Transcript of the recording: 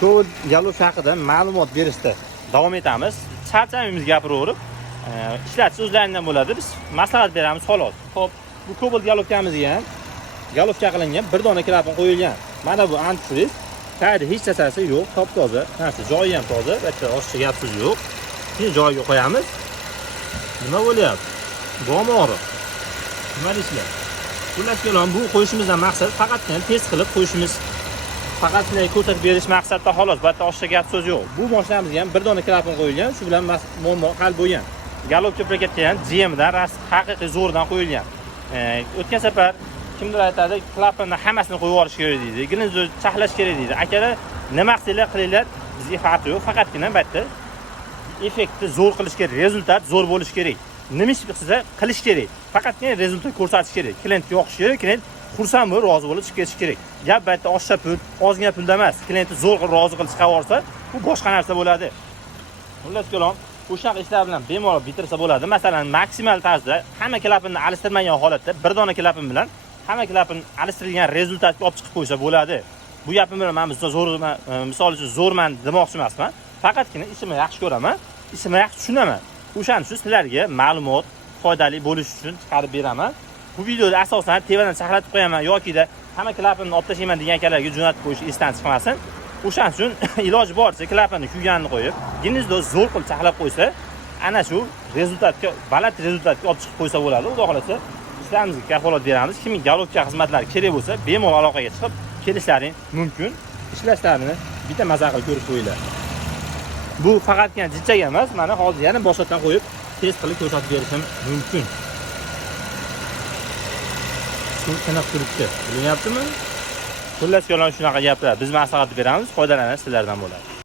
Ko'p galof haqida ma'lumot berishda davom etamiz. Charchamaymiz gapiraverib. Ishlatish o'zlaridan bo'ladi. Biz maslahat beramiz xolos. Xo'p, bu Cobalt galofkamizga ham galofka qilingan bir dona klapan qo'yilgan. Mana bu antifriz. Tayyorda hech narsasi yo'q, top-toza. Narsa joyi ham toza, bitta oshcha gap so'z yo'q. Shuni joyiga qo'yamiz. Nima bo'lyapti? Bo'mori. Nima deysizlar? Xullas kelam, bu qo'yishimizdan maqsad faqatgina test qilib qo'yishimiz. Faqat sizlarga ko'rsatib berish maqsadida xolos, bitta oshcha gap so'z yo'q. Bu mashinamizga ham bir dona klapan qo'yilgan, shu bilan muammo hal bo'lgan. Galopka paketga ham GMdan haqiqiy zo'rdan qo'yilgan. O'tgan safar kimdir aytadi, klapanni hammasini qo'yib yuborish kerak deydi. Glinzni chahlash kerak deydi. Akalar, nima qilinglar qilinglar, bizga farqi yo'q. Faqatgina bitta effektni zo'r qilish kerak, rezultat zo'r bo'lishi kerak. Nima ish qilsa qilish kerak. Faqatgina rezultat ko'rsatish kerak. Klient yoqish kerak, klient xursand bo'lib, rozi bo'lib chiqib ketish kerak. Gap bitta oshcha pul, ozgina pulda emas. Klientni zo'r qilib rozi qilib chiqarib yuborsa, bu boshqa narsa bo'ladi. Xullas kelam, o'sha ishlar bilan bemalol bitirsa bo'ladi. Masalan, maksimal tarzda hamma klapanni alishtirmagan holatda bir dona klapan bilan hamma klapan alishtirilgan rezultatga olib chiqib qo'ysa bo'ladi. Bu gapim bilan men misol uchun zo'rman demoqchi emasman. Faqatgina ishimni yaxshi ko'raman, ishimni yaxshi tushunaman. O'shaning uchun sizlarga ma'lumot foydali bo'lishi uchun chiqarib beraman. Bu videoda asosan tevadan chaqlatib qo'yaman yoki-da hamma klapanni olib tashlayman degan akalarga jo'natib qo'yish esdan chiqmasin. O'shaning uchun iloji boricha klapanni kuyganini qo'yib, gnizdni zo'r qilib chaqlab qo'ysa, ana shu rezultatga, baland rezultatga olib chiqib qo'ysa bo'ladi. Xudo xolasa, ishlarimizga kafolat beramiz. Kimga galopka xizmatlari kerak bo'lsa, bemalol aloqaga chiqib kelishlaring mumkin. Ishlashlarini bitta maza qilib ko'rib qo'yinglar. Bu faqatgina jichchaga emas, mana hozir yana boshqatdan qo'yib test qilib ko'rsatib berishim mumkin. Shunaqa turibdi. Bilyaptimi? Xullas kelam shunaqa gaplar. Biz maslahat beramiz, foydalanish sizlardan bo'ladi.